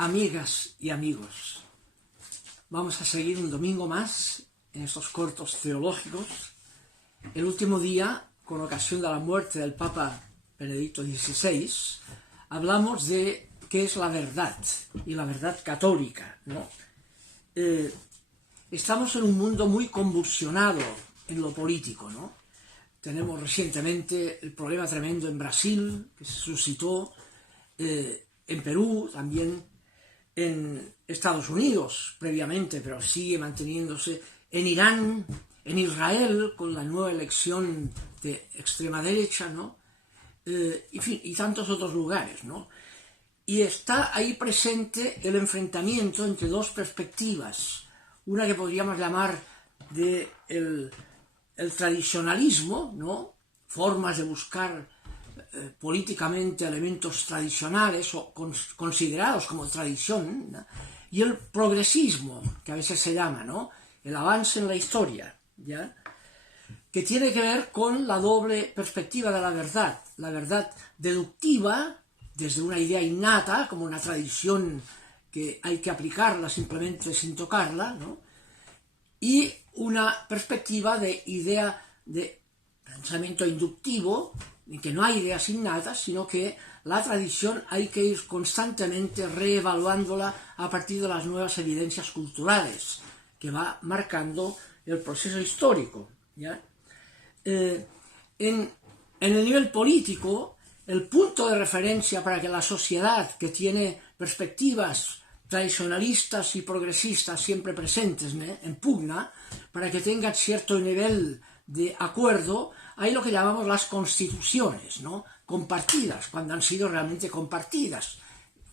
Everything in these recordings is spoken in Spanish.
Amigas y amigos, vamos a seguir un domingo más en estos cortos teológicos. El último día, con ocasión de la muerte del Papa Benedicto XVI, hablamos de qué es la verdad y la verdad católica, ¿no? Estamos en un mundo muy convulsionado en lo político, ¿no? Tenemos recientemente el problema tremendo en Brasil, que se suscitó, en Perú, también en Estados Unidos previamente, pero sigue manteniéndose, en Irán, en Israel, con la nueva elección de extrema derecha, ¿no? En fin, y tantos otros lugares, ¿no? Y está ahí presente el enfrentamiento entre dos perspectivas, una que podríamos llamar de el tradicionalismo, ¿no? Formas de buscar políticamente elementos tradicionales o considerados como tradición, ¿no? Y el progresismo, que a veces se llama, ¿no? El avance en la historia, ¿ya? Que tiene que ver con la doble perspectiva de la verdad deductiva, desde una idea innata, como una tradición que hay que aplicarla simplemente sin tocarla, ¿no? Y una perspectiva de idea de pensamiento inductivo, en que no hay ideas innatas, sino que la tradición hay que ir constantemente reevaluándola a partir de las nuevas evidencias culturales que va marcando el proceso histórico, ¿ya? En el nivel político, el punto de referencia para que la sociedad que tiene perspectivas tradicionalistas y progresistas siempre presentes, ¿no?, en pugna, para que tenga cierto nivel de acuerdo, hay lo que llamamos las constituciones, ¿no?, compartidas, cuando han sido realmente compartidas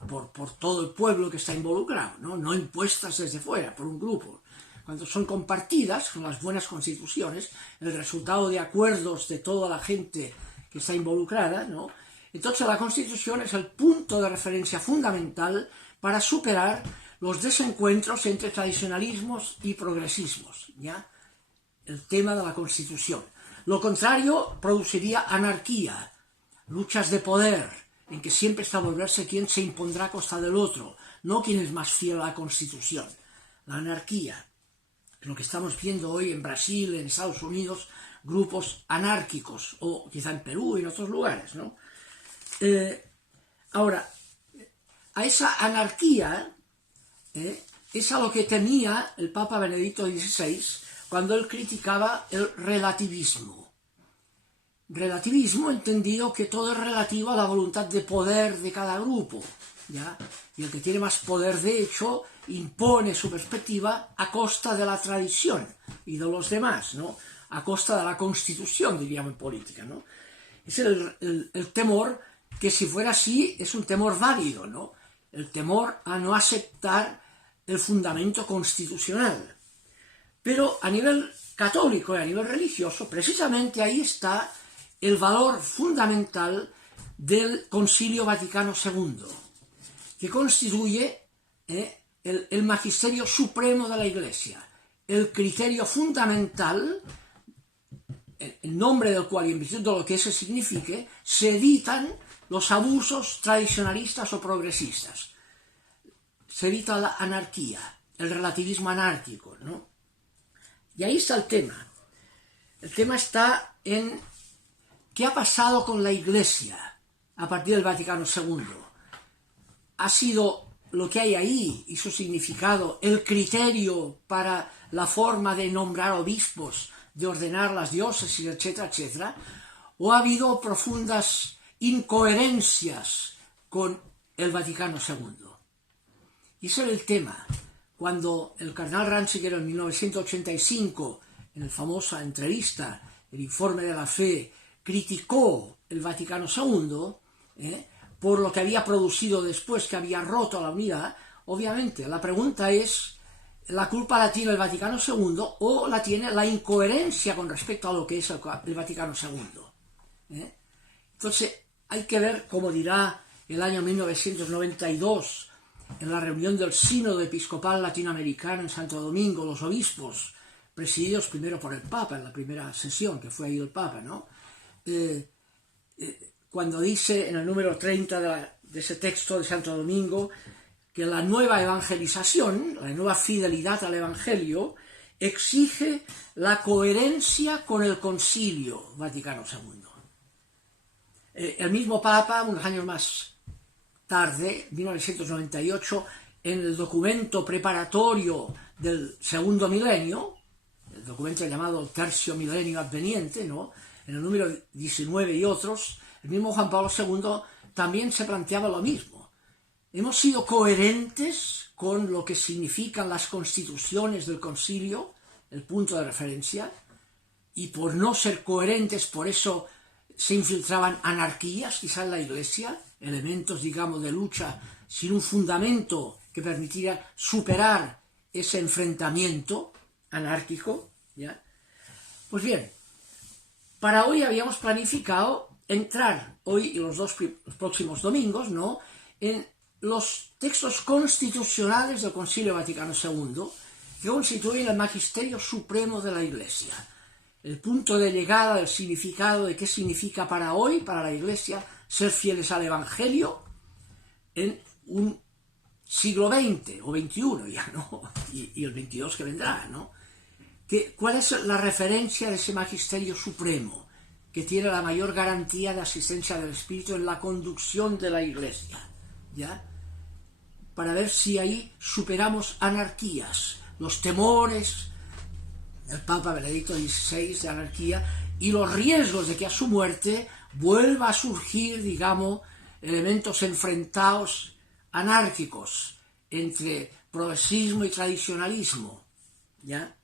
por todo el pueblo que está involucrado, no impuestas desde fuera por un grupo. Cuando son compartidas, son las buenas constituciones, el resultado de acuerdos de toda la gente que está involucrada, ¿no? Entonces la Constitución es el punto de referencia fundamental para superar los desencuentros entre tradicionalismos y progresismos, ¿ya? El tema de la Constitución. Lo contrario produciría anarquía, luchas de poder, en que siempre está a volverse quién se impondrá a costa del otro, no quién es más fiel a la Constitución. La anarquía, lo que estamos viendo hoy en Brasil, en Estados Unidos, grupos anárquicos, o quizá en Perú y en otros lugares, ¿no? Ahora, a esa anarquía es a lo que temía el Papa Benedicto XVI cuando él criticaba el relativismo. Relativismo entendido que todo es relativo a la voluntad de poder de cada grupo, ¿ya? Y el que tiene más poder, de hecho, impone su perspectiva a costa de la tradición y de los demás, ¿no? A costa de la Constitución, diríamos en política, ¿no? Es el temor que, si fuera así, es un temor válido, ¿no? El temor a no aceptar el fundamento constitucional. Pero a nivel católico y a nivel religioso, precisamente ahí está el valor fundamental del Concilio Vaticano II, que constituye el magisterio supremo de la Iglesia, el criterio fundamental, en nombre del cual y en virtud de lo que eso signifique, se evitan los abusos tradicionalistas o progresistas. Se evita la anarquía, el relativismo anárquico, ¿no? Y ahí está el tema. El tema está en qué ha pasado con la Iglesia a partir del Vaticano II. ¿Ha sido lo que hay ahí y su significado el criterio para la forma de nombrar obispos, de ordenar las diócesis, etcétera, etcétera? ¿O ha habido profundas incoherencias con el Vaticano II? Y ese era el tema. Cuando el cardenal Ratzinger en 1985, en la famosa entrevista, el informe de la fe, criticó el Vaticano II, por lo que había producido después, que había roto la unidad, obviamente la pregunta es, ¿la culpa la tiene el Vaticano II o la tiene la incoherencia con respecto a lo que es el Vaticano II? Entonces hay que ver, como dirá el año 1992, en la reunión del Sínodo Episcopal Latinoamericano en Santo Domingo, los obispos, presididos primero por el Papa, en la primera sesión, que fue ahí el Papa, ¿no? Cuando dice en el número 30 de ese texto de Santo Domingo que la nueva evangelización, la nueva fidelidad al Evangelio, exige la coherencia con el Concilio Vaticano II. El mismo Papa, unos años más tarde, 1998, en el documento preparatorio del segundo milenio, el documento llamado Tercio Milenio Adveniente, ¿no?, en el número 19 y otros, el mismo Juan Pablo II también se planteaba lo mismo. Hemos sido coherentes con lo que significan las constituciones del concilio, el punto de referencia, y por no ser coherentes, por eso se infiltraban anarquías quizá en la Iglesia, elementos, digamos, de lucha sin un fundamento que permitiera superar ese enfrentamiento anárquico, ¿ya? Pues bien, para hoy habíamos planificado entrar hoy y los próximos domingos, ¿no?, en los textos constitucionales del Concilio Vaticano II, que constituyen el magisterio supremo de la Iglesia, el punto de llegada del significado de qué significa para hoy, para la Iglesia, ser fieles al Evangelio en un siglo XX o XXI ya, ¿no?, y el XXII que vendrá, ¿no? ¿Cuál es la referencia de ese magisterio supremo que tiene la mayor garantía de asistencia del Espíritu en la conducción de la Iglesia, ¿ya? Para ver si ahí superamos anarquías, los temores del Papa Benedicto XVI de anarquía y los riesgos de que a su muerte vuelva a surgir, digamos, elementos enfrentados anárquicos entre progresismo y tradicionalismo, ¿ya?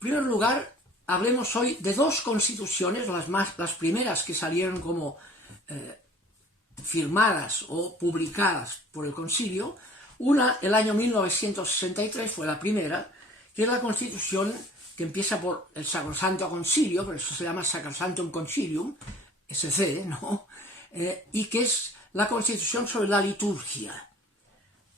En primer lugar, hablemos hoy de dos constituciones, las primeras que salieron como firmadas o publicadas por el Concilio. Una, el año 1963, fue la primera, que es la Constitución que empieza por el Sacrosanto Concilio, por eso se llama Sacrosantum Concilium, SC, ¿no?, y que es la Constitución sobre la liturgia,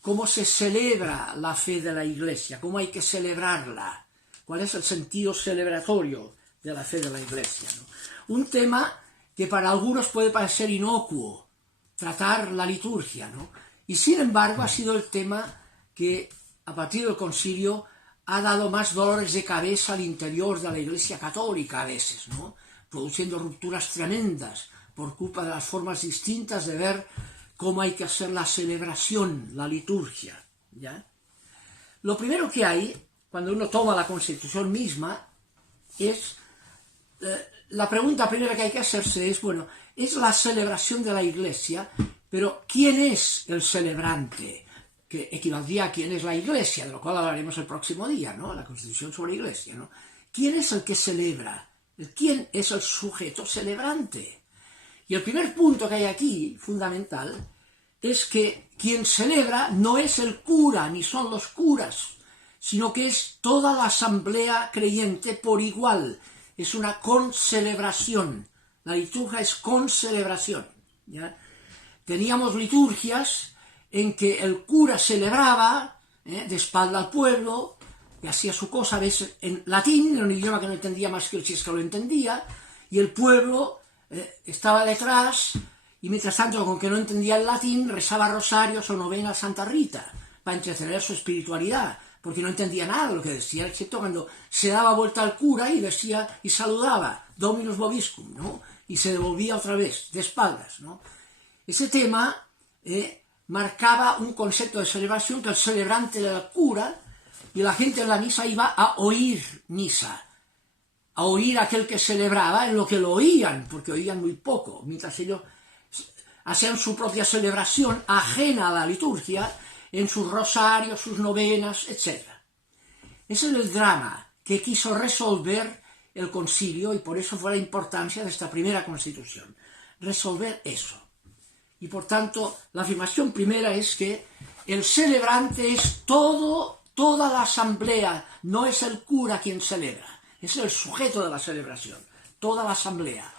cómo se celebra la fe de la Iglesia, cómo hay que celebrarla, cuál es el sentido celebratorio de la fe de la Iglesia, ¿no? Un tema que para algunos puede parecer inocuo, tratar la liturgia, ¿no?, y sin embargo ha sido el tema que a partir del Concilio ha dado más dolores de cabeza al interior de la Iglesia Católica a veces, ¿no?, produciendo rupturas tremendas por culpa de las formas distintas de ver cómo hay que hacer la celebración, la liturgia, ¿ya? Lo primero que hay, cuando uno toma la Constitución misma, es la pregunta primera que hay que hacerse es, bueno, es la celebración de la Iglesia, pero ¿quién es el celebrante? Que equivaldría a quién es la Iglesia, de lo cual hablaremos el próximo día, ¿no?, la Constitución sobre la Iglesia, ¿no? ¿Quién es el que celebra? ¿Quién es el sujeto celebrante? Y el primer punto que hay aquí, fundamental, es que quien celebra no es el cura, ni son los curas, sino que es toda la asamblea creyente por igual. Es una concelebración. La liturgia es concelebración, ¿ya? Teníamos liturgias en que el cura celebraba de espalda al pueblo, y hacía su cosa a veces en latín, en un idioma que no entendía más que él si es que lo entendía, y el pueblo estaba detrás, y mientras tanto, con que no entendía el latín, rezaba rosarios o novena a Santa Rita, para entretener su espiritualidad, porque no entendía nada de lo que decía, excepto cuando se daba vuelta al cura y decía, y saludaba, Dominus Vobiscum, ¿no?, y se devolvía otra vez, de espaldas, ¿no? Ese tema marcaba un concepto de celebración, que el celebrante era el cura, y la gente en la misa iba a oír misa, a oír a aquel que celebraba en lo que lo oían, porque oían muy poco, mientras ellos hacían su propia celebración ajena a la liturgia, en sus rosarios, sus novenas, etc. Ese es el drama que quiso resolver el concilio, y por eso fue la importancia de esta primera constitución, resolver eso. Y por tanto, la afirmación primera es que el celebrante es toda la asamblea, no es el cura quien celebra, es el sujeto de la celebración, toda la asamblea.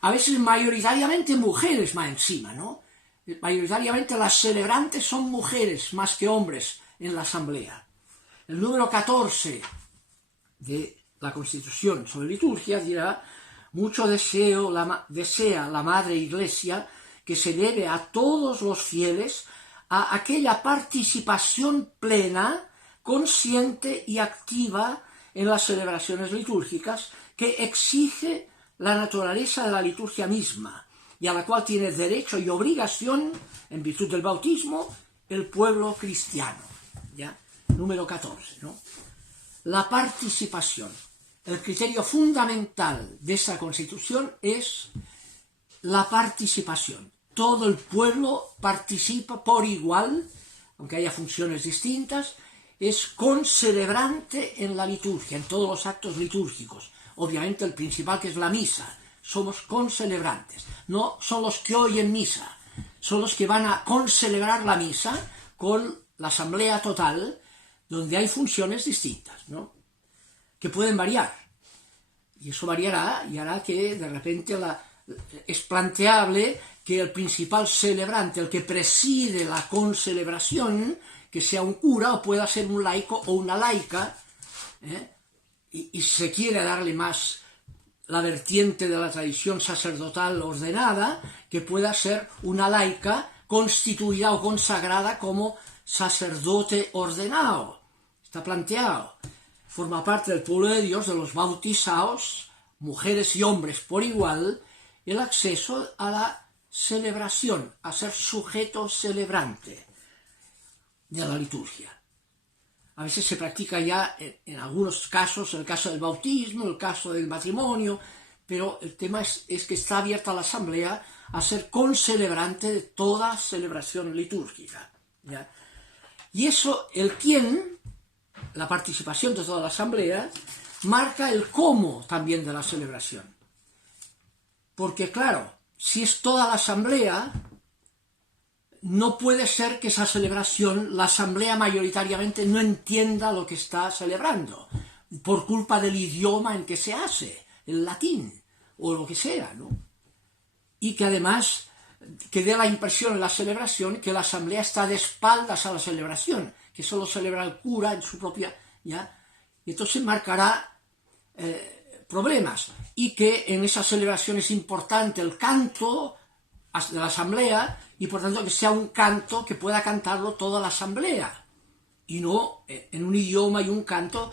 A veces mayoritariamente mujeres más encima, ¿no? Mayoritariamente las celebrantes son mujeres más que hombres en la asamblea. El número 14 de la Constitución sobre liturgia dirá: mucho desea la Madre Iglesia que se lleve a todos los fieles a aquella participación plena, consciente y activa en las celebraciones litúrgicas que exige la naturaleza de la liturgia misma y a la cual tiene derecho y obligación, en virtud del bautismo, el pueblo cristiano. ¿Ya? Número 14, ¿no? La participación. El criterio fundamental de esta Constitución es la participación. Todo el pueblo participa por igual, aunque haya funciones distintas, es concelebrante en la liturgia, en todos los actos litúrgicos. Obviamente el principal, que es la misa. Somos concelebrantes. No son los que oyen misa, son los que van a concelebrar la misa con la asamblea total, donde hay funciones distintas, ¿no? Que pueden variar. Y eso variará y hará que de repente es planteable que el principal celebrante, el que preside la concelebración, que sea un cura o pueda ser un laico o una laica, y se quiere darle más la vertiente de la tradición sacerdotal ordenada, que pueda ser una laica constituida o consagrada como sacerdote ordenado. Está planteado. Forma parte del pueblo de Dios, de los bautizados, mujeres y hombres por igual, el acceso a la celebración, a ser sujeto celebrante de la liturgia. A veces se practica ya en algunos casos, el caso del bautismo, el caso del matrimonio, pero el tema es que está abierta la asamblea a ser concelebrante de toda celebración litúrgica, ¿ya? Y eso, la participación de toda la asamblea, marca el cómo también de la celebración. Porque claro, si es toda la asamblea, no puede ser que esa celebración, la asamblea mayoritariamente no entienda lo que está celebrando, por culpa del idioma en que se hace, el latín, o lo que sea, ¿no? Y que además que dé la impresión en la celebración que la asamblea está de espaldas a la celebración, que solo celebra el cura en su propia, ¿ya? Y entonces marcará problemas, y que en esa celebración es importante el canto de la asamblea, y por tanto que sea un canto que pueda cantarlo toda la asamblea, y no en un idioma y un canto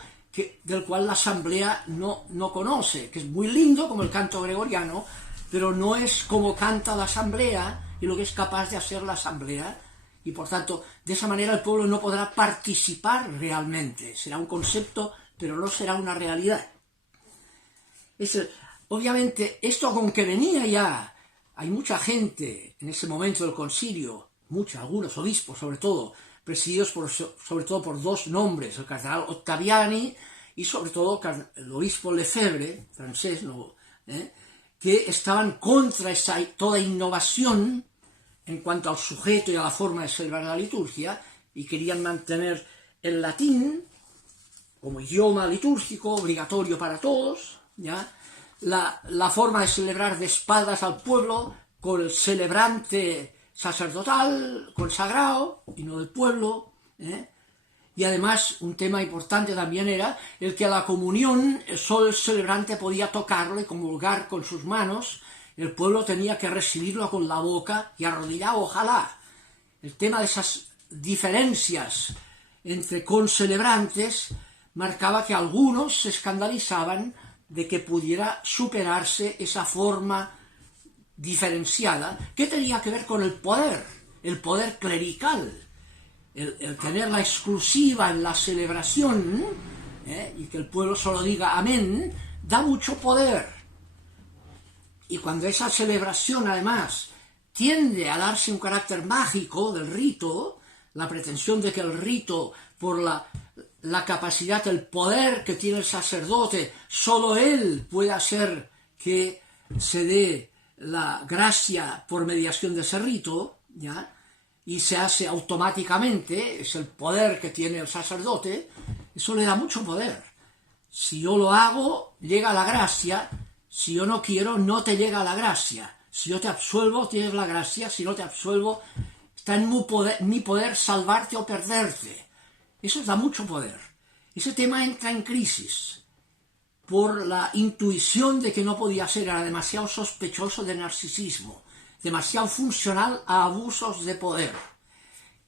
del cual la asamblea no conoce, que es muy lindo como el canto gregoriano, pero no es como canta la asamblea y lo que es capaz de hacer la asamblea, y por tanto de esa manera el pueblo no podrá participar realmente. Será un concepto, pero no será una realidad. Obviamente esto, aunque venía ya, hay mucha gente en ese momento del concilio, algunos obispos sobre todo, presididos sobre todo por dos nombres, el cardenal Ottaviani y sobre todo el obispo Lefebvre, francés, ¿no? Que estaban contra toda innovación en cuanto al sujeto y a la forma de celebrar la liturgia, y querían mantener el latín como idioma litúrgico obligatorio para todos, ¿ya? La forma de celebrar de espaldas al pueblo, con el celebrante sacerdotal consagrado y no del pueblo, Y además un tema importante también era el que a la comunión solo el celebrante podía tocarlo y comulgar con sus manos, el pueblo tenía que recibirlo con la boca y arrodillado, ojalá. El tema de esas diferencias entre concelebrantes marcaba que algunos se escandalizaban de que pudiera superarse esa forma diferenciada, que tenía que ver con el poder clerical, el tener la exclusiva en la celebración, y que el pueblo solo diga amén, da mucho poder. Y cuando esa celebración además tiende a darse un carácter mágico del rito, la pretensión de que el rito, por la capacidad, el poder que tiene el sacerdote, solo él puede hacer que se dé la gracia por mediación de ese rito, ¿ya? Y se hace automáticamente, es el poder que tiene el sacerdote, eso le da mucho poder. Si yo lo hago, llega la gracia; si yo no quiero, no te llega la gracia. Si yo te absuelvo, tienes la gracia; si no te absuelvo, está en mi poder salvarte o perderte. Eso da mucho poder. Ese tema entra en crisis por la intuición de que no podía ser, era demasiado sospechoso de narcisismo, demasiado funcional a abusos de poder.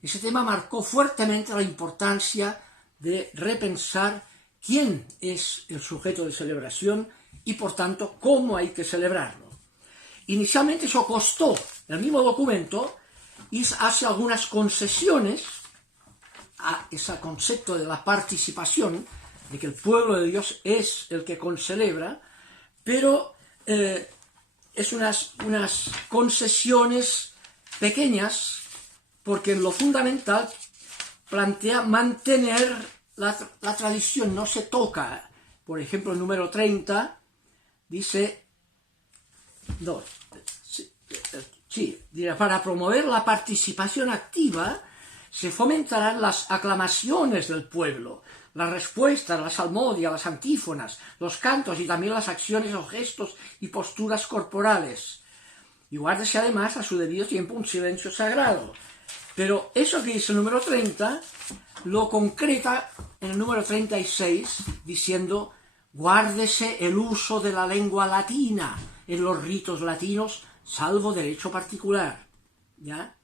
Ese tema marcó fuertemente la importancia de repensar quién es el sujeto de celebración y, por tanto, cómo hay que celebrarlo. Inicialmente eso costó. El mismo documento hace algunas concesiones a ese concepto de la participación, de que el pueblo de Dios es el que concelebra, pero es unas concesiones pequeñas, porque en lo fundamental plantea mantener la tradición, no se toca. Por ejemplo, el número 30 dice, para promover la participación activa se fomentarán las aclamaciones del pueblo, las respuestas, las salmodias, las antífonas, los cantos y también las acciones o gestos y posturas corporales. Y guárdese además a su debido tiempo un silencio sagrado. Pero eso que dice el número 30 lo concreta en el número 36 diciendo: guárdese el uso de la lengua latina en los ritos latinos, salvo derecho particular. ¿Ya?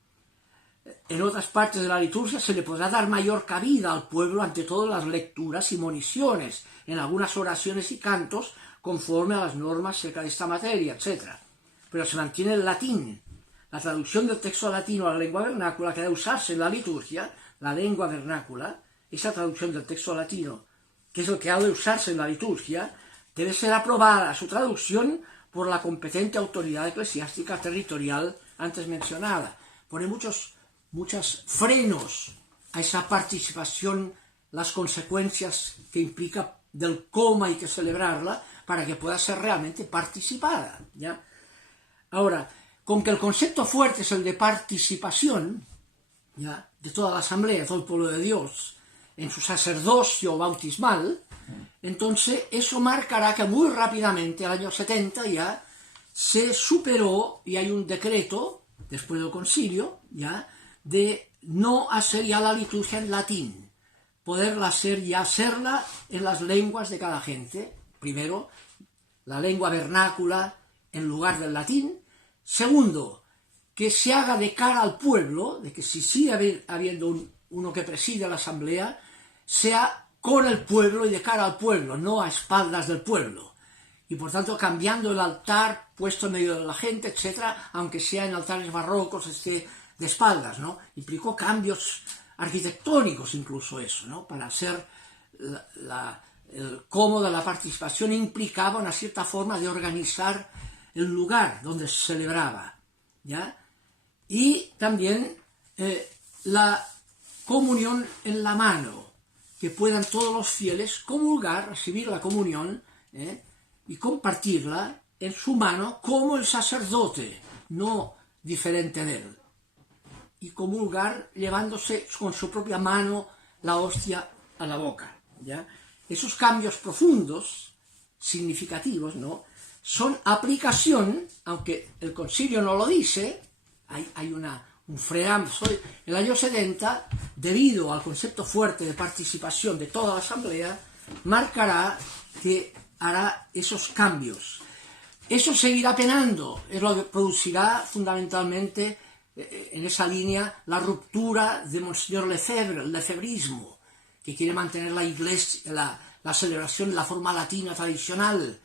En otras partes de la liturgia se le podrá dar mayor cabida al pueblo ante todas las lecturas y moniciones, en algunas oraciones y cantos, conforme a las normas acerca de esta materia, etc. Pero se mantiene el latín. La traducción del texto latino a la lengua vernácula que debe usarse en la liturgia, la lengua vernácula, esa traducción del texto latino, que es lo que ha de usarse en la liturgia, debe ser aprobada su traducción por la competente autoridad eclesiástica territorial antes mencionada. Pone muchos frenos a esa participación, las consecuencias que implica del cómo hay que celebrarla para que pueda ser realmente participada, ¿ya? Ahora, con que el concepto fuerte es el de participación, ¿ya?, de toda la asamblea, de todo el pueblo de Dios, en su sacerdocio bautismal, entonces eso marcará que muy rápidamente, al año 70 ya, se superó y hay un decreto, después del concilio, ya, de no hacer ya la liturgia en latín, poderla hacer ya, hacerla en las lenguas de cada gente. Primero, la lengua vernácula en lugar del latín. Segundo, que se haga de cara al pueblo, de que si sigue habiendo uno que preside la asamblea, sea con el pueblo y de cara al pueblo, no a espaldas del pueblo. Y por tanto cambiando el altar puesto en medio de la gente, etcétera, aunque sea en altares barrocos, esté de espaldas, ¿no? Implicó cambios arquitectónicos incluso eso, ¿no? Para hacer el cómo de la participación implicaba una cierta forma de organizar el lugar donde se celebraba, ¿ya? Y también la comunión en la mano, que puedan todos los fieles comulgar, recibir la comunión y compartirla en su mano como el sacerdote, no diferente de él. Y comulgar llevándose con su propia mano la hostia a la boca, ¿ya? Esos cambios profundos, significativos, ¿no?, son aplicación, aunque el concilio no lo dice, hay un frenazo. El año 70, debido al concepto fuerte de participación de toda la asamblea, marcará que hará esos cambios. Eso seguirá penando, es lo que producirá fundamentalmente en esa línea la ruptura de Monseñor Lefebvre, el lefebrismo, que quiere mantener la iglesia, la celebración en la forma latina tradicional,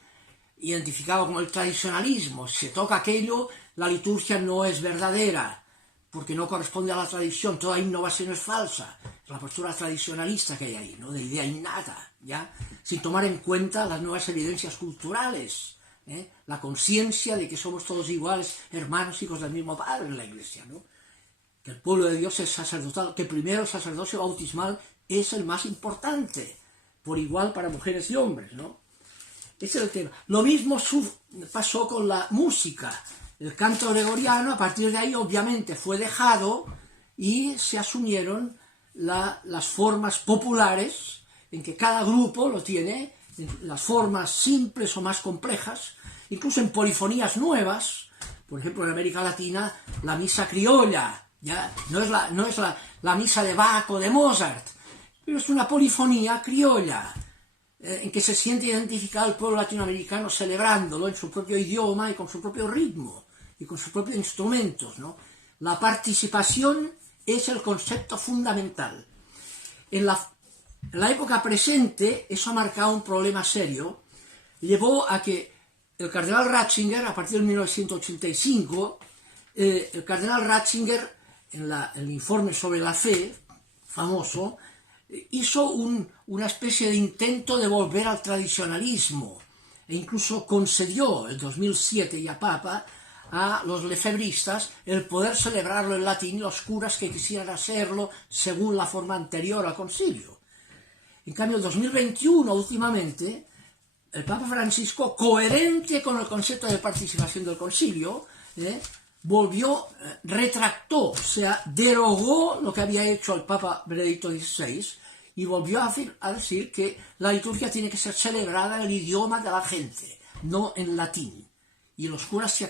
identificado como el tradicionalismo. Si se toca aquello, la liturgia no es verdadera, porque no corresponde a la tradición, toda innovación es falsa. Es la postura tradicionalista que hay ahí, ¿no?, de idea innata, ¿ya?, sin tomar en cuenta las nuevas evidencias culturales, la conciencia de que somos todos iguales, hermanos, hijos del mismo Padre en la Iglesia, ¿no?, que el pueblo de Dios es sacerdotal, que primero el sacerdocio bautismal es el más importante, por igual para mujeres y hombres, ¿no? Ese es el tema. Lo mismo pasó con la música. El canto gregoriano, a partir de ahí, obviamente, fue dejado y se asumieron las formas populares, en que cada grupo lo tiene, las formas simples o más complejas, incluso en polifonías nuevas. Por ejemplo, en América Latina, la misa criolla, ¿ya? No es la misa de Bach o de Mozart, pero es una polifonía criolla, en que se siente identificado el pueblo latinoamericano celebrándolo en su propio idioma y con su propio ritmo y con sus propios instrumentos, ¿no? La participación es el concepto fundamental. En la época presente, eso ha marcado un problema serio, llevó a que el cardenal Ratzinger, a partir de 1985, el cardenal Ratzinger, en el informe sobre la fe, famoso, hizo una especie de intento de volver al tradicionalismo, e incluso concedió en 2007 ya Papa a los lefebristas el poder celebrarlo en latín, los curas que quisieran hacerlo según la forma anterior al concilio. En cambio, en 2021, últimamente, el Papa Francisco, coherente con el concepto de participación del concilio, retractó, o sea, derogó lo que había hecho el Papa Benedicto XVI y volvió a decir que la liturgia tiene que ser celebrada en el idioma de la gente, no en latín. Y los curas, si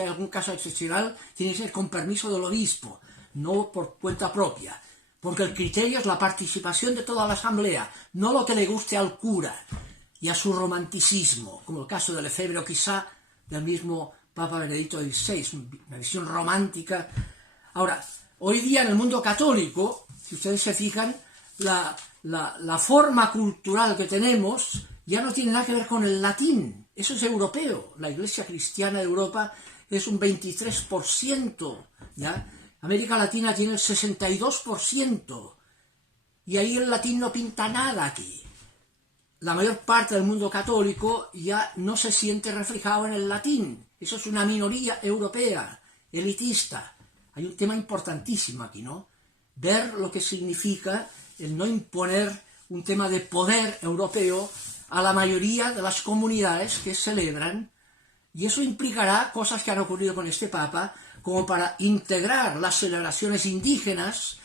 hay algún caso excepcional, tiene que ser con permiso del obispo, no por cuenta propia, porque el criterio es la participación de toda la asamblea, no lo que le guste al cura y a su romanticismo, como el caso del Lefebvre o quizá del mismo Papa Benedicto XVI, una visión romántica. Ahora, hoy día en el mundo católico, si ustedes se fijan, la forma cultural que tenemos ya no tiene nada que ver con el latín, eso es europeo. La Iglesia Cristiana de Europa es un 23%, ¿ya? América Latina tiene el 62%, y ahí el latín no pinta nada aquí. La mayor parte del mundo católico ya no se siente reflejado en el latín. Eso es una minoría europea, elitista. Hay un tema importantísimo aquí, ¿no? Ver lo que significa el no imponer un tema de poder europeo a la mayoría de las comunidades que celebran, y eso implicará cosas que han ocurrido con este Papa, como para integrar las celebraciones indígenas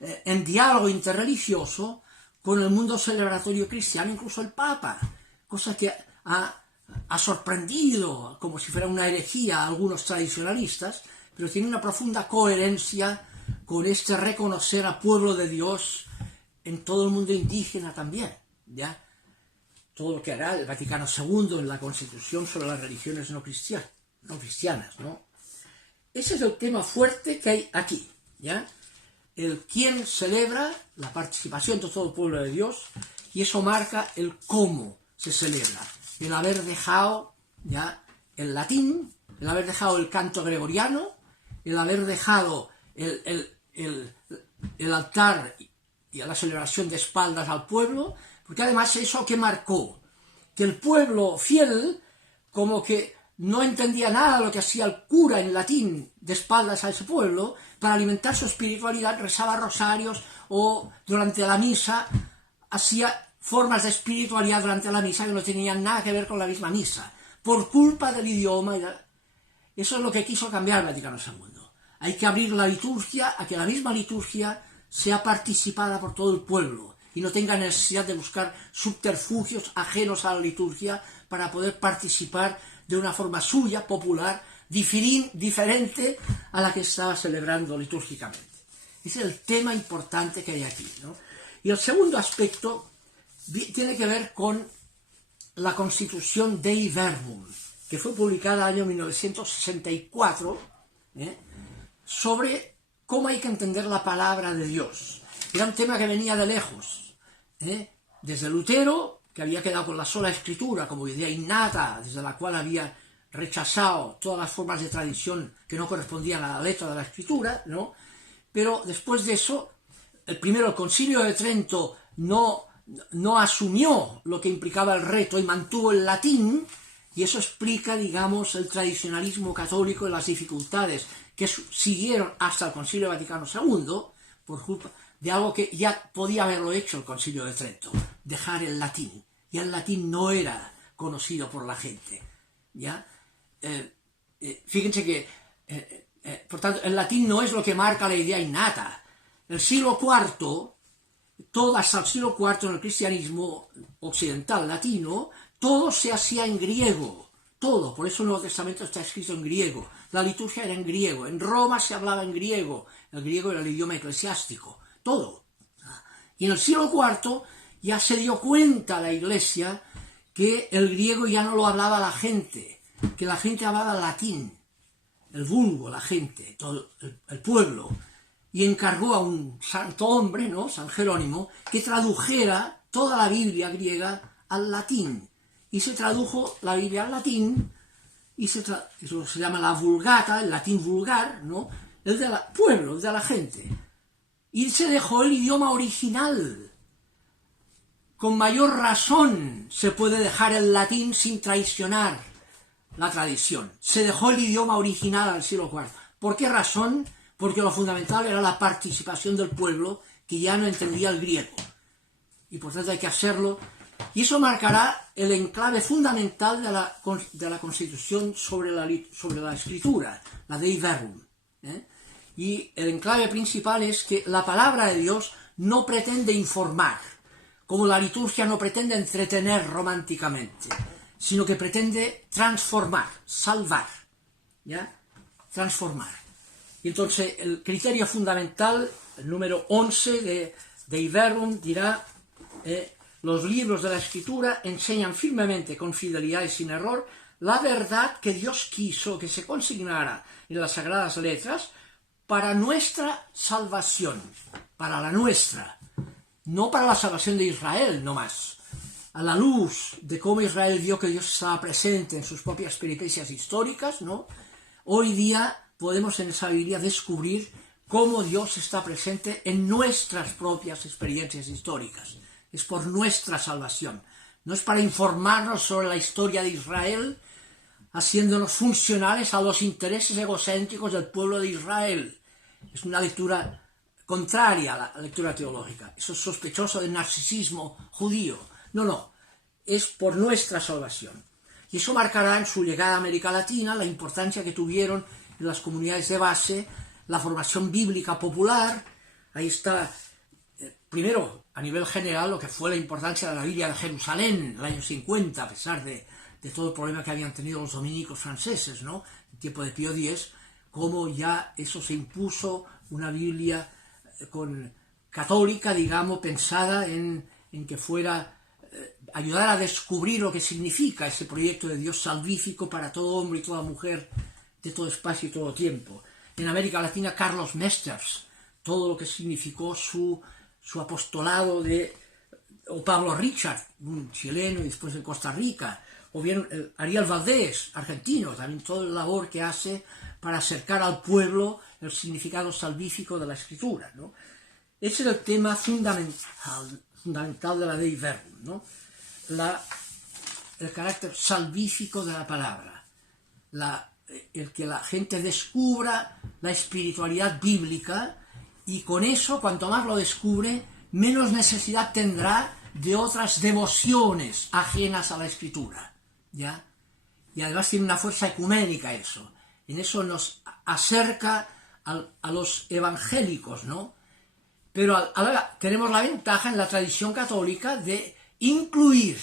en diálogo interreligioso con el mundo celebratorio cristiano, incluso el Papa, cosa que ha sorprendido, como si fuera una herejía, a algunos tradicionalistas, pero tiene una profunda coherencia con este reconocer al pueblo de Dios en todo el mundo indígena también, ¿ya? Todo lo que hará el Vaticano II en la Constitución sobre las religiones no cristianas, ¿no? Ese es el tema fuerte que hay aquí, ¿ya? El quién celebra, la participación de todo el pueblo de Dios, y eso marca el cómo se celebra. El haber dejado ya el latín, el haber dejado el canto gregoriano, el haber dejado el altar y a la celebración de espaldas al pueblo, porque además eso que marcó, que el pueblo fiel como que no entendía nada de lo que hacía el cura en latín de espaldas a ese pueblo, para alimentar su espiritualidad rezaba rosarios o durante la misa hacía formas de espiritualidad durante la misa que no tenían nada que ver con la misma misa, por culpa del idioma. Eso es lo que quiso cambiar el Vaticano II. Hay que abrir la liturgia a que la misma liturgia sea participada por todo el pueblo y no tenga necesidad de buscar subterfugios ajenos a la liturgia para poder participar de una forma suya, popular, diferente a la que estaba celebrando litúrgicamente. Ese es el tema importante que hay aquí, ¿no? Y el segundo aspecto tiene que ver con la Constitución Dei Verbum, que fue publicada en el año 1964, sobre cómo hay que entender la palabra de Dios. Era un tema que venía de lejos, desde Lutero, que había quedado con la sola escritura como idea innata, desde la cual había rechazado todas las formas de tradición que no correspondían a la letra de la escritura, ¿no? Pero después de eso, el Concilio de Trento no asumió lo que implicaba el reto y mantuvo el latín, y eso explica, digamos, el tradicionalismo católico y las dificultades que siguieron hasta el Concilio Vaticano II, por culpa de algo que ya podía haberlo hecho el Concilio de Trento, dejar el latín. Y el latín no era conocido por la gente, ¿ya? Fíjense que, por tanto, el latín no es lo que marca la idea innata. El siglo IV, hasta el siglo IV en el cristianismo occidental latino, todo se hacía en griego, todo. Por eso el Nuevo Testamento está escrito en griego. La liturgia era en griego. En Roma se hablaba en griego. El griego era el idioma eclesiástico. Todo. Y en el siglo IV ya se dio cuenta la Iglesia que el griego ya no lo hablaba la gente, que la gente hablaba latín, el vulgo, la gente, todo el pueblo. y encargó a un santo hombre, ¿no?, San Jerónimo, que tradujera toda la Biblia griega al latín. Y se tradujo la Biblia al latín, y eso se llama la Vulgata, el latín vulgar, ¿no?, el del pueblo, el de la gente. Y se dejó el idioma original. Con mayor razón se puede dejar el latín sin traicionar la tradición. Se dejó el idioma original al siglo IV. ¿Por qué razón? Porque lo fundamental era la participación del pueblo, que ya no entendía el griego. Y por tanto hay que hacerlo. Y eso marcará el enclave fundamental de la Constitución sobre la escritura, la Dei Verbum. Y el enclave principal es que la palabra de Dios no pretende informar, como la liturgia no pretende entretener románticamente, sino que pretende transformar, salvar, ¿ya? Transformar. Y entonces el criterio fundamental, el número 11 de Dei Verbum, dirá: los libros de la Escritura enseñan firmemente, con fidelidad y sin error, la verdad que Dios quiso que se consignara en las Sagradas Letras para nuestra salvación, para la nuestra, no para la salvación de Israel, no más. A la luz de cómo Israel vio que Dios estaba presente en sus propias peripecias históricas, ¿no?, hoy día podemos en esa Biblia descubrir cómo Dios está presente en nuestras propias experiencias históricas. Es por nuestra salvación. No es para informarnos sobre la historia de Israel, haciéndonos funcionales a los intereses egocéntricos del pueblo de Israel. Es una lectura contraria a la lectura teológica. Eso es sospechoso del narcisismo judío. No, es por nuestra salvación. Y eso marcará en su llegada a América Latina la importancia que tuvieron en las comunidades de base, la formación bíblica popular. Ahí está, primero, a nivel general, lo que fue la importancia de la Biblia de Jerusalén en el año 50, a pesar de todo el problema que habían tenido los dominicos franceses, ¿no?, en tiempo de Pío X, cómo ya eso se impuso, una Biblia católica, digamos, pensada en que fuera ayudar a descubrir lo que significa ese proyecto de Dios salvífico para todo hombre y toda mujer de todo espacio y todo tiempo. En América Latina, Carlos Mesters, todo lo que significó su apostolado o Pablo Richard, un chileno y después de Costa Rica, o bien Ariel Valdés, argentino, también toda la labor que hace para acercar al pueblo el significado salvífico de la Escritura, ¿no? Ese es el tema fundamental de la Dei Verbum, ¿no?, el carácter salvífico de la palabra, el que la gente descubra la espiritualidad bíblica, y con eso, cuanto más lo descubre, menos necesidad tendrá de otras devociones ajenas a la Escritura, ¿ya? Y además tiene una fuerza ecuménica eso. En eso nos acerca a los evangélicos, ¿no? Pero ahora tenemos la ventaja en la tradición católica de incluir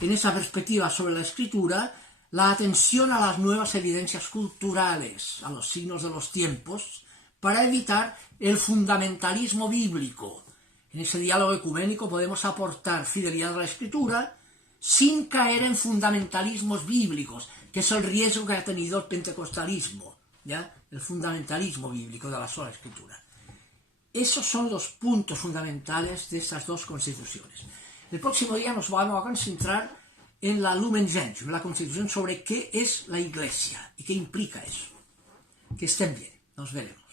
en esa perspectiva sobre la Escritura la atención a las nuevas evidencias culturales, a los signos de los tiempos, para evitar el fundamentalismo bíblico. En ese diálogo ecuménico podemos aportar fidelidad a la Escritura sin caer en fundamentalismos bíblicos, que es el riesgo que ha tenido el pentecostalismo, ¿ya?, el fundamentalismo bíblico de la sola Escritura. Esos son los puntos fundamentales de estas dos constituciones. El próximo día nos vamos a concentrar en la Lumen Gentium, la constitución sobre qué es la Iglesia y qué implica eso. Que estén bien, nos veremos.